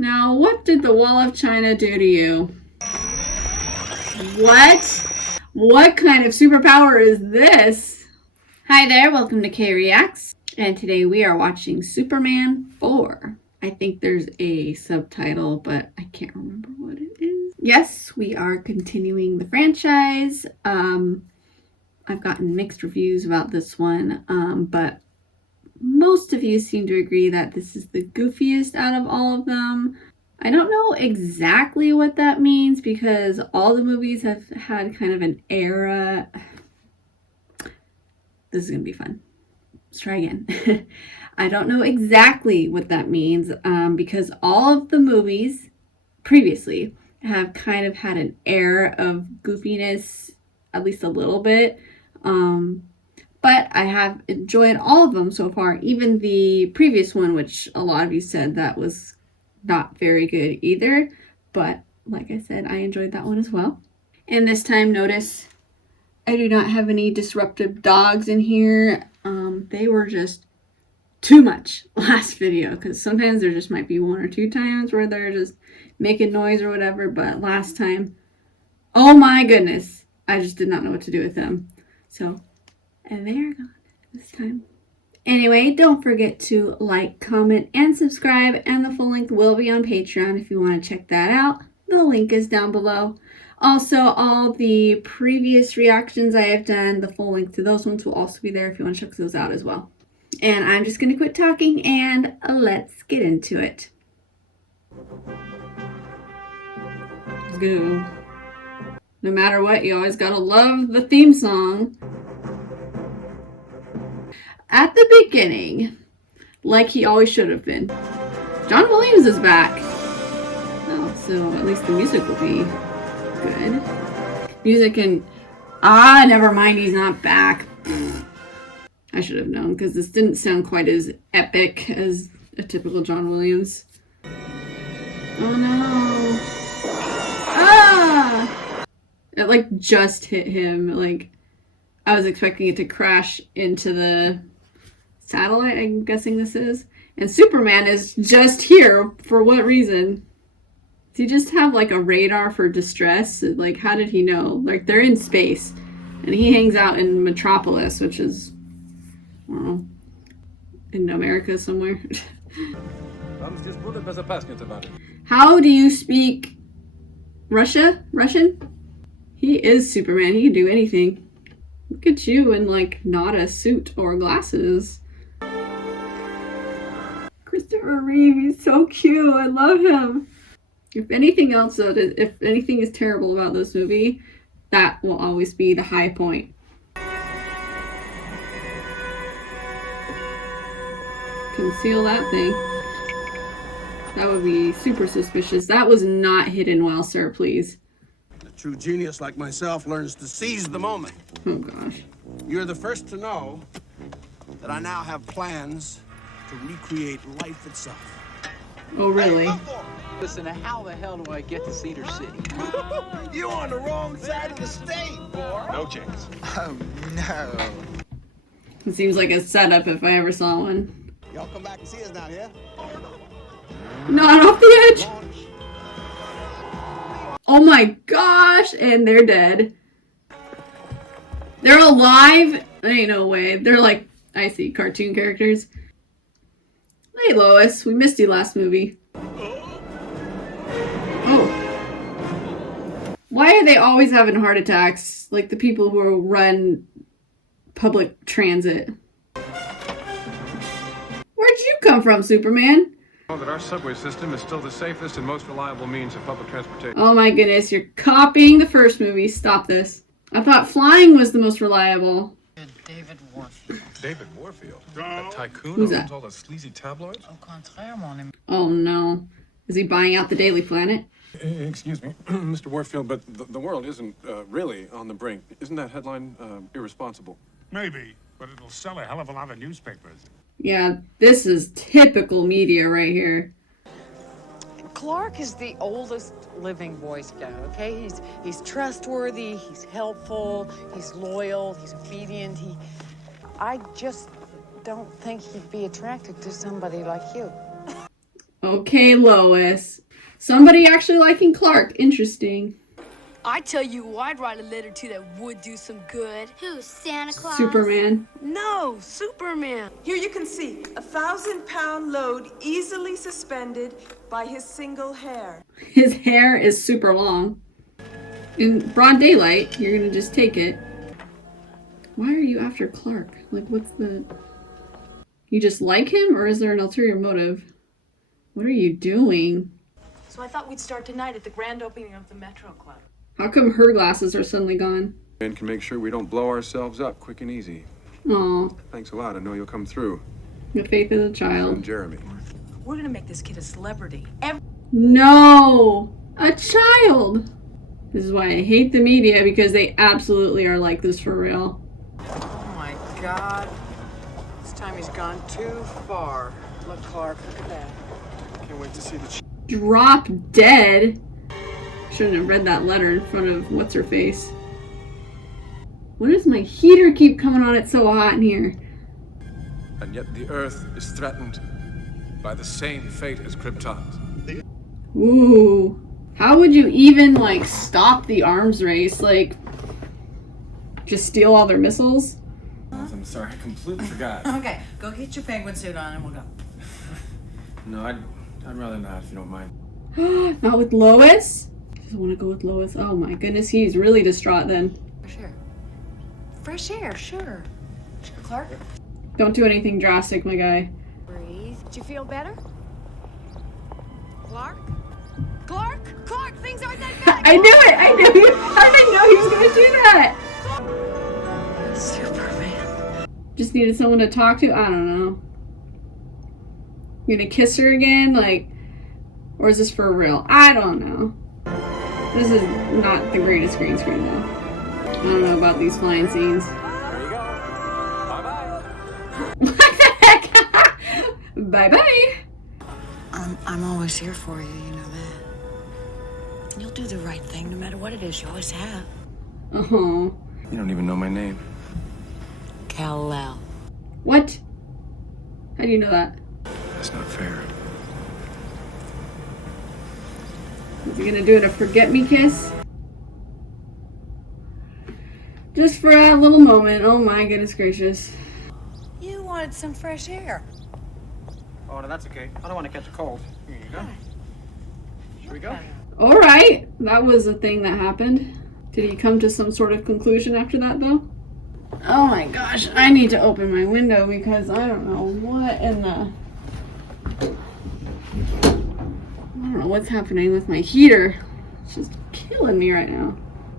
Now, what did the Wall of China do to you? What? What kind of superpower is this? Hi there, welcome to K Reacts, and today we are watching Superman 4. I think there's a subtitle, but I can't remember what it is. Yes, we are continuing the franchise. I've gotten mixed reviews about this one, but most of you seem to agree that this is the goofiest out of all of them. I don't know exactly what that means because all the movies have had kind of an era. This is going to be fun. Let's try again. I don't know exactly what that means because all of the movies previously have kind of had an air of goofiness, at least a little bit. But I have enjoyed all of them so far, even the previous one, which a lot of you said that was not very good either. But like I said, I enjoyed that one as well. And this time, notice I do not have any disruptive dogs in here. They were just too much last video because sometimes there just might be one or two times where they're just making noise or whatever. But last time, oh my goodness, I just did not know what to do with them. So, and they're gone this time. Anyway, don't forget to like, comment, and subscribe, and the full link will be on Patreon if you want to check that out. The link is down below. Also, all the previous reactions I have done, the full link to those ones will also be there if you want to check those out as well. And I'm just going to quit talking and let's get into it. Let's go. No matter what, you always gotta love the theme song. At the beginning, like he always should have been, John Williams is back. Oh, so at least the music will be good. Music and... never mind, he's not back. I should have known, because this didn't sound quite as epic as a typical John Williams. Oh no. It like just hit him. Like, I was expecting it to crash into the satellite, I'm guessing this is. And Superman is just here. For what reason? Does he just have like a radar for distress? Like, how did he know? Like, they're in space. And he hangs out in Metropolis, which is, I don't know, in America somewhere. How do you speak Russian? He is Superman. He can do anything. Look at you in, like, not a suit or glasses. Christopher Reeve, he's so cute. I love him. If anything else, though, if anything is terrible about this movie, that will always be the high point. Conceal that thing. That would be super suspicious. That was not hidden well, sir, please. A true genius like myself learns to seize the moment. Oh, gosh. You're the first to know that I now have plans to recreate life itself. Oh, really? Listen, how the hell do I get to Cedar City? You're on the wrong side of the state, boy. No chance. Oh, no. It seems like a setup if I ever saw one. Y'all come back and see us down here. Not off the edge! Oh my gosh! And they're dead. They're alive? Ain't no way. They're like, I see, cartoon characters. Hey Lois, we missed you last movie. Oh. Why are they always having heart attacks? Like the people who run public transit. Where'd you come from, Superman? That our subway system is still the safest and most reliable means of public transportation. Oh my goodness, you're copying the first movie. Stop this. I thought flying was the most reliable. David Warfield. David Warfield? No. That tycoon Who's who that? owns all the sleazy tabloids? Au contraire, mon ami. Oh no. Is he buying out the Daily Planet? Excuse me, Mr. Warfield, but the world isn't really on the brink. Isn't that headline irresponsible? Maybe, but it'll sell a hell of a lot of newspapers. Yeah, this is typical media right here. Clark is the oldest living Boy Scout, okay? He's trustworthy, he's helpful, he's loyal, he's obedient. I just don't think he'd be attracted to somebody like you. Okay, Lois. Somebody actually liking Clark. Interesting. I tell you who I'd write a letter to that would do some good. Who, Santa Claus? Superman. No, Superman. Here you can see a 1,000-pound load easily suspended by his single hair. His hair is super long. In broad daylight, you're gonna just take it. Why are you after Clark? Like, what's the... You just like him, or is there an ulterior motive? What are you doing? So I thought we'd start tonight at the grand opening of the Metro Club. How come her glasses are suddenly gone? And can make sure we don't blow ourselves up quick and easy. Aw, Thanks a lot. I know you'll come through. the faith of the And child. Jeremy. We're gonna make this kid a celebrity. No! A child! This is why I hate the media, because they absolutely are like this for real. Oh my God. This time he's gone too far. Look, Clark, look at that. Can't wait to see the Drop dead? Shouldn't have read that letter in front of what's-her-face. Why does my heater keep coming on? It's so hot in here. And yet the Earth is threatened by the same fate as Krypton. Ooh. How would you even, like, stop the arms race? Like, just steal all their missiles? I'm sorry, I completely forgot. Okay, go get your penguin suit on and we'll go. No, I'd rather not, if you don't mind. Not with Lois? Doesn't want to go with Lois. Oh my goodness, he's really distraught then. Fresh air. Fresh air, sure. Clark? Don't do anything drastic, my guy. Breathe. Did you feel better? Clark? Clark? Clark, things aren't that bad. I knew it! I knew he, how did I know he was gonna do that? Superman. Just needed someone to talk to? I don't know. You gonna kiss her again? Like, or is this for real? I don't know. This is not the greatest green screen though. I don't know about these flying scenes. There you go. Bye-bye. What the heck? Bye-bye. I'm always here for you, you know that. You'll do the right thing no matter what it is. You always have. Oh. You don't even know my name. Kal-El. What? How do you know that? That's not fair. Is he gonna do it a forget-me kiss? Just for a little moment. Oh my goodness gracious. You wanted some fresh air. Oh, no, that's okay. I don't want to catch a cold. Here you go. Should we go? Alright, that was a thing that happened. Did he come to some sort of conclusion after that though? Oh my gosh, I need to open my window because I don't know what in the... I don't know what's happening with my heater. It's just killing me right now.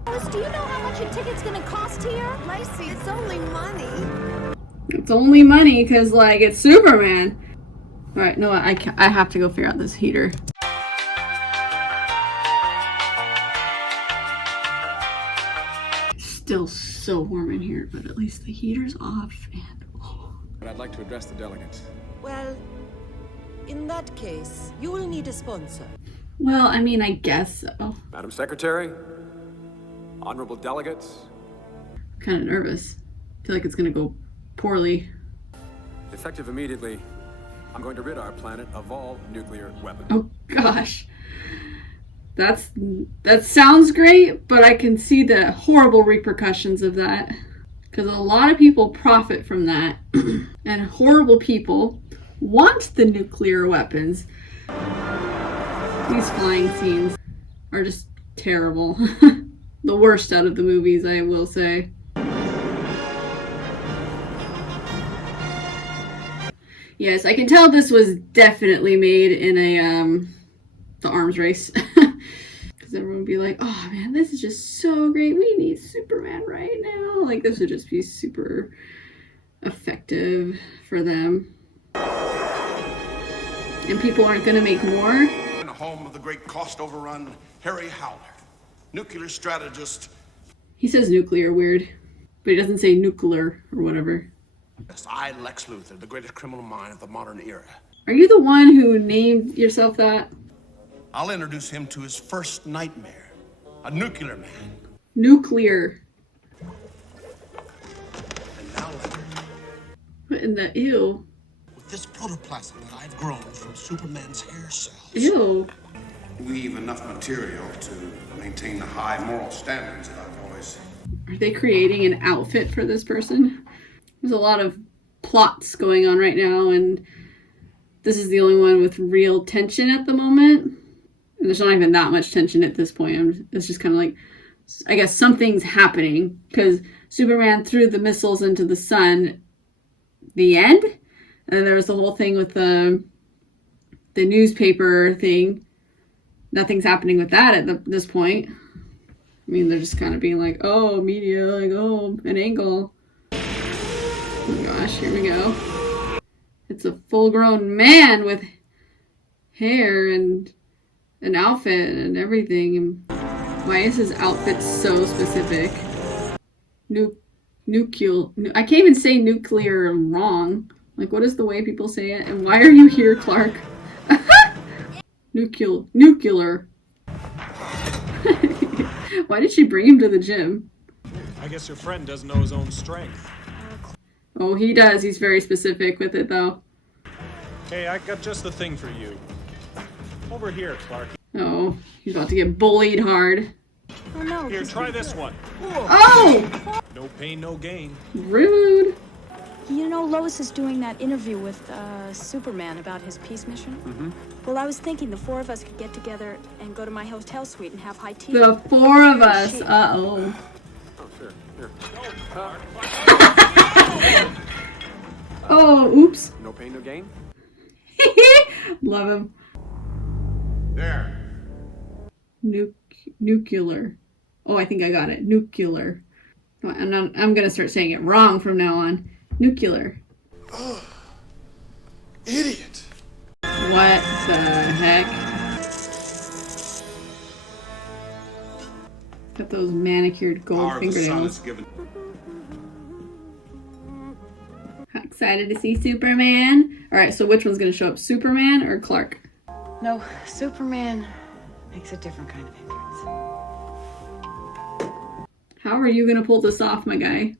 Lois, do you know how much a ticket's gonna cost here? Lacey, it's only money. It's only money because, like, it's Superman. Alright, no, I have to go figure out this heater. Still so warm in here, but at least the heater's off and... Oh. But I'd like to address the delegates. Well, in that case, you will need a sponsor. Well, I mean, I guess so. Madam Secretary, honorable delegates, I'm kind of nervous. I feel like it's gonna go poorly. effective immediately, I'm going to rid our planet of all nuclear weapons. Oh gosh. That sounds great, but I can see the horrible repercussions of that. Because a lot of people profit from that. And horrible people want the nuclear weapons. These flying scenes are just terrible. The worst out of the movies, I will say. Yes, I can tell this was definitely made in a, the arms race. Because everyone would be like, oh man, this is just so great. We need Superman right now. Like, this would just be super effective for them. And people aren't going to make more. In the home of the great cost overrun, Harry Howler, nuclear strategist. He says nuclear weird, but he doesn't say nuclear or whatever. Yes, I, Lex Luthor, the greatest criminal mind of the modern era. Are you the one who named yourself that? I'll introduce him to his first nightmare, a nuclear man. Nuclear. And now, Leonard, What in the ew? with this protoplasm that I've grown from Superman's hair cells. Ew. Weave enough material to maintain the high moral standards of our boys. Are they creating an outfit for this person? There's a lot of plots going on right now, and this is the only one with real tension at the moment. And there's not even that much tension at this point. It's just kind of like, I guess something's happening because Superman threw the missiles into the sun. The end? And there was the whole thing with the newspaper thing. Nothing's happening with that at this point. I mean, they're just kind of being like, oh, media, like, oh, an angle. Oh my gosh, here we go. It's a full-grown man with hair and an outfit and everything. And why is his outfit so specific? I can't even say nuclear wrong. Like, what is the way people say it? And why are you here, Clark? Nuclear. Why did she bring him to the gym? I guess your friend doesn't know his own strength. Oh, he does. He's very specific with it, though. Hey, I got just the thing for you. Over here, Clark. Oh, he's about to get bullied hard. Oh no. Here, try this one. Oh! No pain, no gain. Rude. You know, Lois is doing that interview with Superman about his peace mission. Mm-hmm. Well, I was thinking the four of us could get together and go to my hotel suite and have high tea. The four of us. Uh-oh. Oh, sure. Here. Oh, oops. No pain, no gain? Love him. There. Nuclear. Oh, I think I got it. Nuclear. I'm gonna start saying it wrong from now on. Nuclear. Oh, idiot. What the heck? Got those manicured gold fingernails. How excited to see Superman. Alright, so which one's gonna show up? Superman or Clark? No, Superman makes a different kind of entrance. How are you gonna pull this off, my guy?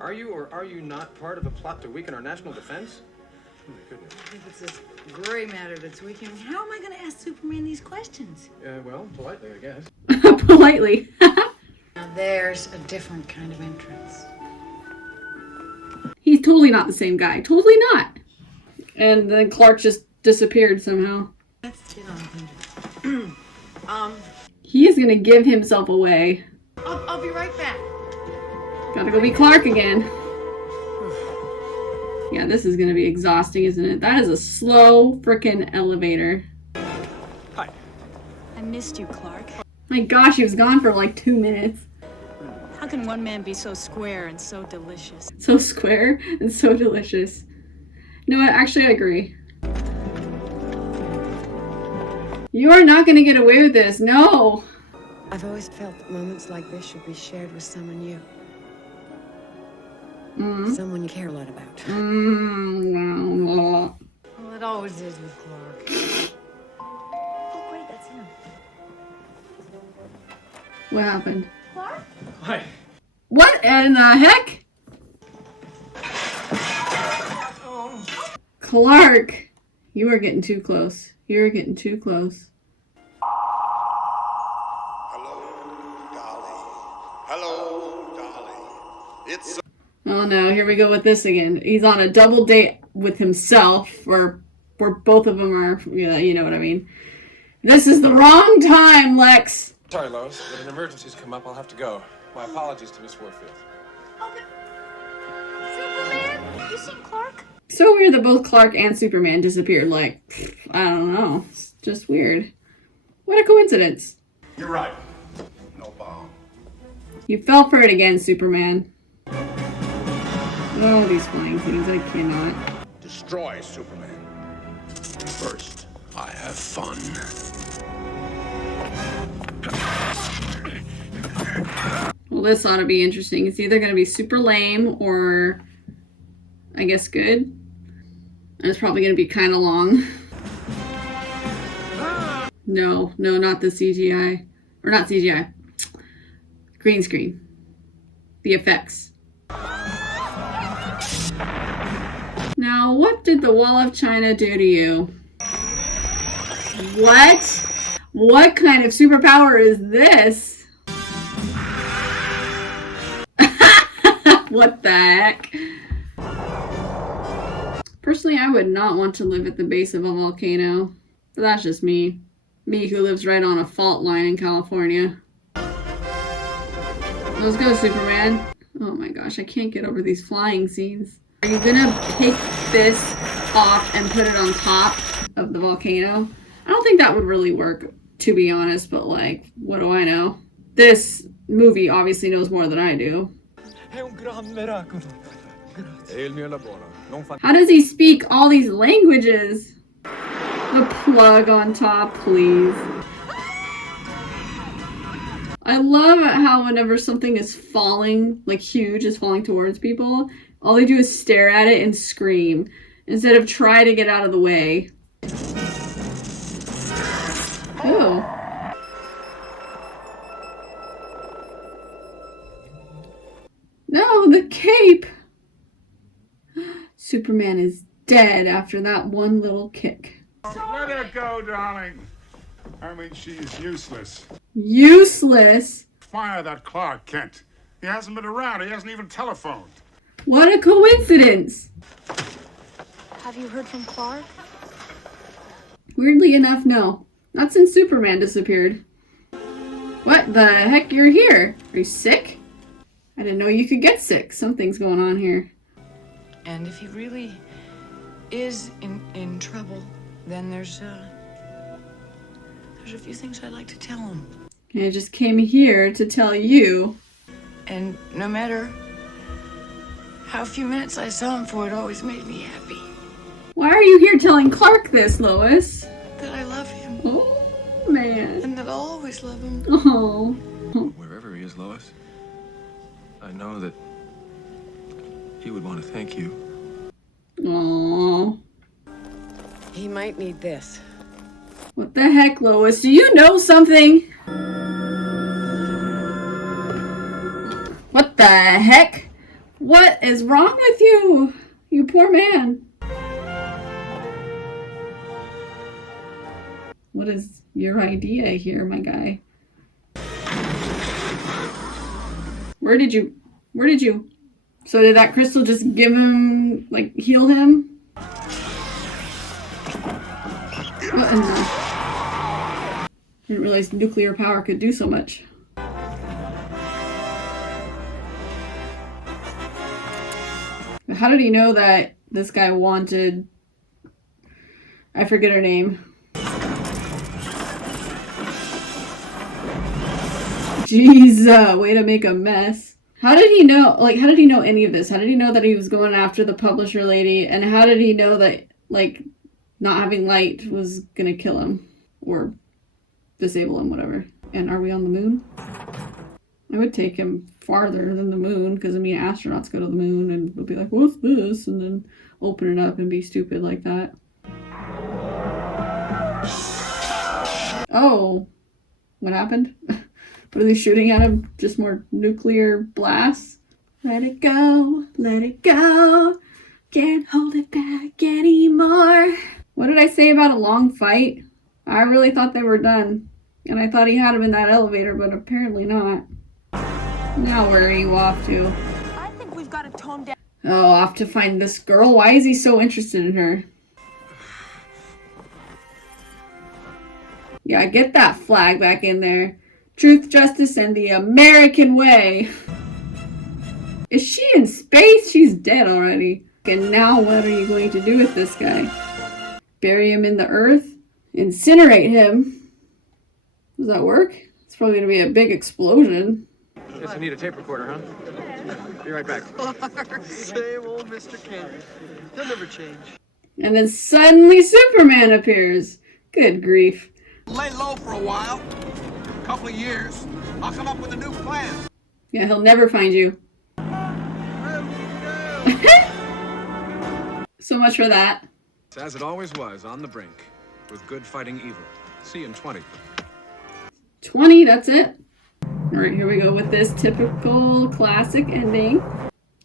Are you or are you not part of a plot to weaken our national defense? Oh, my goodness. If it's this gray matter that's weakening, how am I going to ask Superman these questions? Well, politely, I guess. Politely. Now there's a different kind of entrance. He's totally not the same guy. Totally not. And then Clark just disappeared somehow. Let's get on things. He is gonna give himself away. I'll be right back. Gotta go be Clark again. Yeah, this is gonna be exhausting, isn't it? That is a slow frickin' elevator. Hi. I missed you, Clark. My gosh, he was gone for like 2 minutes. How can one man be so square and so delicious? So square and so delicious. No, actually, I agree. You are not gonna get away with this. No. I've always felt that moments like this should be shared with someone you. Someone you care a lot about. Well, Well, it always is with Clark. Oh, great, that's him. what happened? Clark? Hi. What in the heck? Clark, you are getting too close. You're getting too close. Hello, darling. It's Oh no, here we go with this again. He's on a double date with himself, or where both of them are, yeah, you know what I mean. This is the wrong time, Lex. Sorry, Lois, but an emergency's come up. I'll have to go. My apologies to Miss Warfield. Oh, but... Superman? You seen Clark? So weird that both Clark and Superman disappeared. Like, I don't know. It's just weird. What a coincidence. You're right. No bomb. You fell for it again, Superman. Oh, these flying things. I cannot. Destroy Superman. First, I have fun. Well, this ought to be interesting. It's either going to be super lame or, I guess, good. And it's probably going to be kind of long. No, not the CGI. Or not CGI. Green screen. The effects. No, Now, what did the Wall of China do to you? What? What kind of superpower is this? What the heck? Personally, I would not want to live at the base of a volcano. But that's just me. Me who lives right on a fault line in California. Let's go, Superman. Oh my gosh, I can't get over these flying scenes. Are you gonna pick this off and put it on top of the volcano? I don't think that would really work, to be honest, but like, what do I know? This movie obviously knows more than I do. How does he speak all these languages? The plug on top, please. I love how whenever something is falling, like huge, is falling towards people, all they do is stare at it and scream, instead of try to get out of the way. Oh. No, the cape! Superman is dead after that one little kick. Let her go, darling. I mean, she's useless. Useless? Fire that Clark Kent. He hasn't been around. He hasn't even telephoned. What a coincidence! Have you heard from Clark? Weirdly enough, no. Not since Superman disappeared. What the heck? You're here? Are you sick? I didn't know you could get sick. Something's going on here. And if he really is in trouble, then there's a few things I'd like to tell him. I just came here to tell you. And no matter how few minutes I saw him for, it always made me happy. Why are you here telling Clark this, Lois? That I love him. Oh, man. And that I'll always love him. Oh. Wherever he is, Lois, I know that he would want to thank you. Aww. He might need this. What the heck, Lois? Do you know something? What the heck? What is wrong with you? You poor man. What is your idea here, my guy? Where did you? So did that crystal just give him, like, heal him? What in the... Didn't realize nuclear power could do so much. How did he know that this guy wanted... I forget her name. Jeez, way to make a mess. How did he know, how did he know any of this? How did he know that he was going after the publisher lady? And how did he know that, like, not having light was gonna kill him? Or disable him, whatever. And are we on the moon? I would take him farther than the moon, because, I mean, astronauts go to the moon and they'll be like, what's this? And then open it up and be stupid like that. Oh. What happened? What are they shooting at him? Just more nuclear blasts? Let it go, let it go. Can't hold it back anymore. What did I say about a long fight? I really thought they were done. And I thought he had him in that elevator, but apparently not. Now where are you off to? I think we've got to tone down. Oh, off to find this girl? Why is he so interested in her? Yeah, get that flag back in there. Truth, justice, and the American way. Is she in space? She's dead already. And now what are you going to do with this guy? Bury him in the earth? Incinerate him? Does that work? It's probably going to be a big explosion. Guess I need a tape recorder, huh? Be right back. Same old Mr. Kent. He'll never change. And then suddenly Superman appears. Good grief. Lay low for a while. A couple of years. I'll come up with a new plan. Yeah, he'll never find you. So much for that. It's as it always was, on the brink, with good fighting evil. See you in 20. 20, that's it. Alright, here we go with this typical classic ending.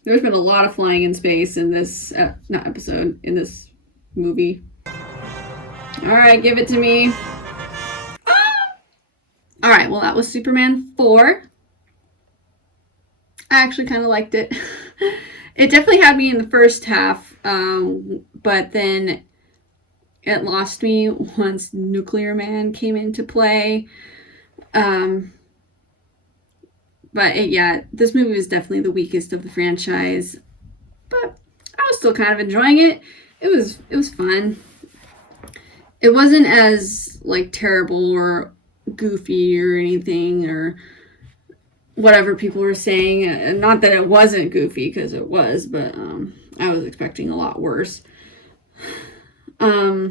There's been a lot of flying in space in this, not episode, in this movie. Alright, give it to me. Alright, well that was Superman 4. I actually kind of liked it. It definitely had me in the first half, but then it lost me once Nuclear Man came into play. Yeah, this movie was definitely the weakest of the franchise, but I was still kind of enjoying it. It was fun. It wasn't as like terrible or goofy or anything or whatever people were saying. Not that it wasn't goofy, because it was, but I was expecting a lot worse. I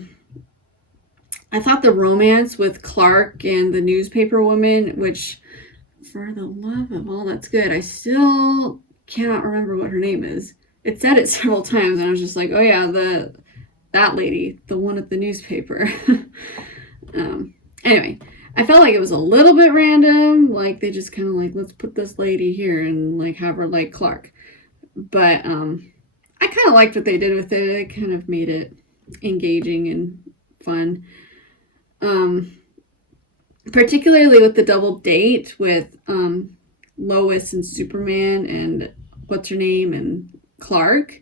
thought the romance with Clark and the newspaper woman, which, for the love of all that's good, I still cannot remember what her name is. It said it several times, and I was just like, oh yeah, that lady, the one at the newspaper. Anyway, I felt like it was a little bit random. Like, they just kind of like, let's put this lady here and like have her like Clark. But I kind of liked what they did with it. It kind of made it engaging and fun. Particularly with the double date with Lois and Superman and what's her name and Clark.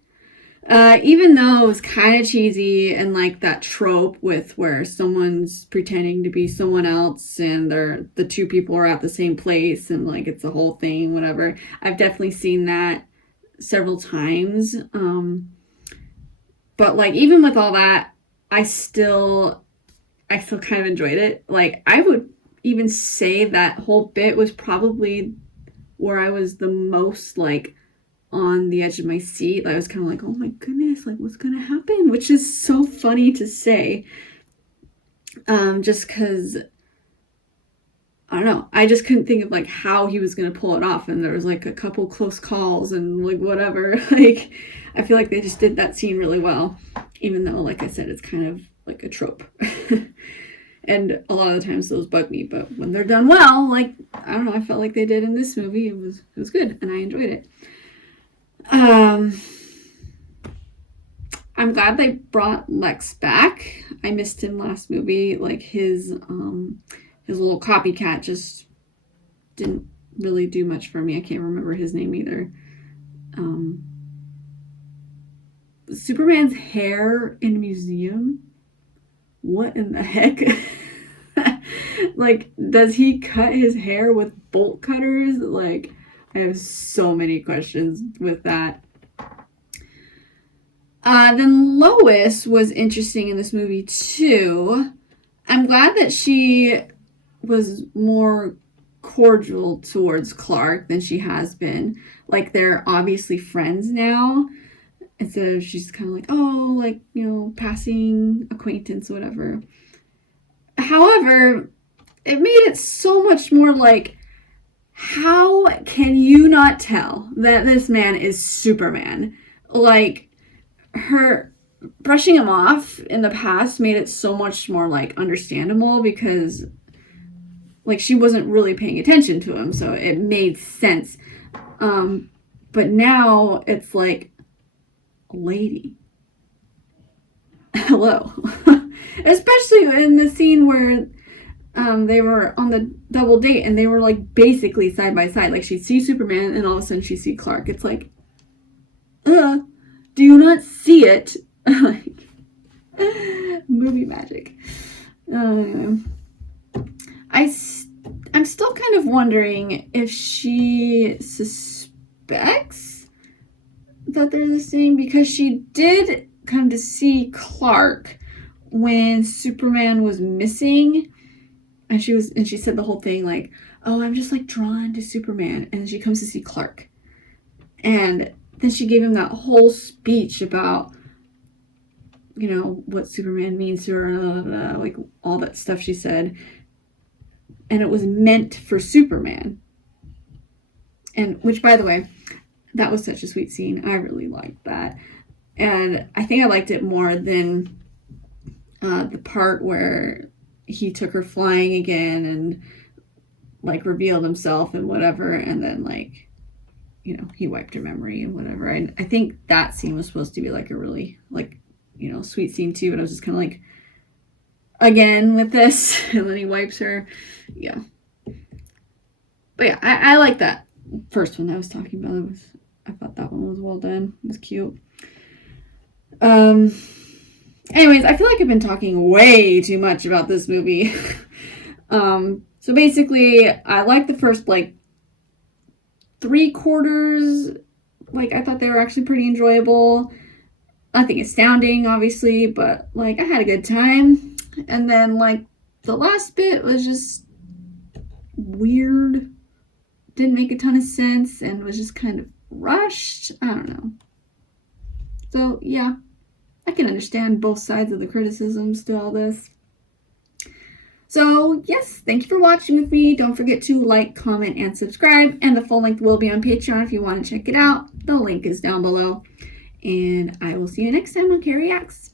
Even though it was kind of cheesy and like that trope with where someone's pretending to be someone else and the two people are at the same place and like it's a whole thing, whatever. I've definitely seen that several times. But like even with all that, I still kind of enjoyed it. Like, I would even say that whole bit was probably where I was the most like on the edge of my seat. I was kind of like, oh my goodness, like what's gonna happen? Which is so funny to say. Just because, I don't know, I just couldn't think of like how he was gonna pull it off, and there was like a couple close calls and like whatever. Like, I feel like they just did that scene really well, even though, like I said, it's kind of like a trope. And a lot of the times those bug me, but when they're done well, like, I don't know, I felt like they did in this movie. It was good, and I enjoyed it. I'm glad they brought Lex back. I missed him last movie. Like, his little copycat just didn't really do much for me. I can't remember his name either. Superman's hair in a museum? What in the heck? Like, does he cut his hair with bolt cutters? Like, I have so many questions with that. Then Lois was interesting in this movie too. I'm glad that she was more cordial towards Clark than she has been. Like, they're obviously friends now. Instead of she's kind of like, oh, like, you know, passing acquaintance, whatever. However, it made it so much more like, how can you not tell that this man is Superman? Like, her brushing him off in the past made it so much more like understandable, because like she wasn't really paying attention to him, so it made sense. But now it's like, lady, hello. Especially in the scene where they were on the double date and they were like basically side by side. Like, she'd see Superman and all of a sudden she'd see Clark. It's like, do you not see it? Like, movie magic. I'm still kind of wondering if she suspects that they're the same, because she did come to see Clark when Superman was missing, and she said the whole thing like, oh, I'm just like drawn to Superman, and then she comes to see Clark, and then she gave him that whole speech about, you know, what Superman means to her, like all that stuff she said, and it was meant for Superman. And which, by the way, that was such a sweet scene. I really liked that. And I think I liked it more than the part where he took her flying again and like revealed himself and whatever. And then like you know, he wiped her memory and whatever. I think that scene was supposed to be like a really, like, you know, sweet scene too, but I was just kind of like, again with this, and then he wipes her. Yeah. But yeah, I like that first one I was talking about. I thought that one was well done. It was cute. Anyways, I feel like I've been talking way too much about this movie. So basically, I like the first, like, 3/4. Like, I thought they were actually pretty enjoyable. Nothing astounding, obviously, but, like, I had a good time. And then, like, the last bit was just weird. Didn't make a ton of sense and was just kind of rushed. I don't know. So, yeah. I can understand both sides of the criticisms to all this. So, yes, thank you for watching with me. Don't forget to like, comment, and subscribe. And the full length will be on Patreon if you want to check it out. The link is down below. And I will see you next time on Carrie Acts.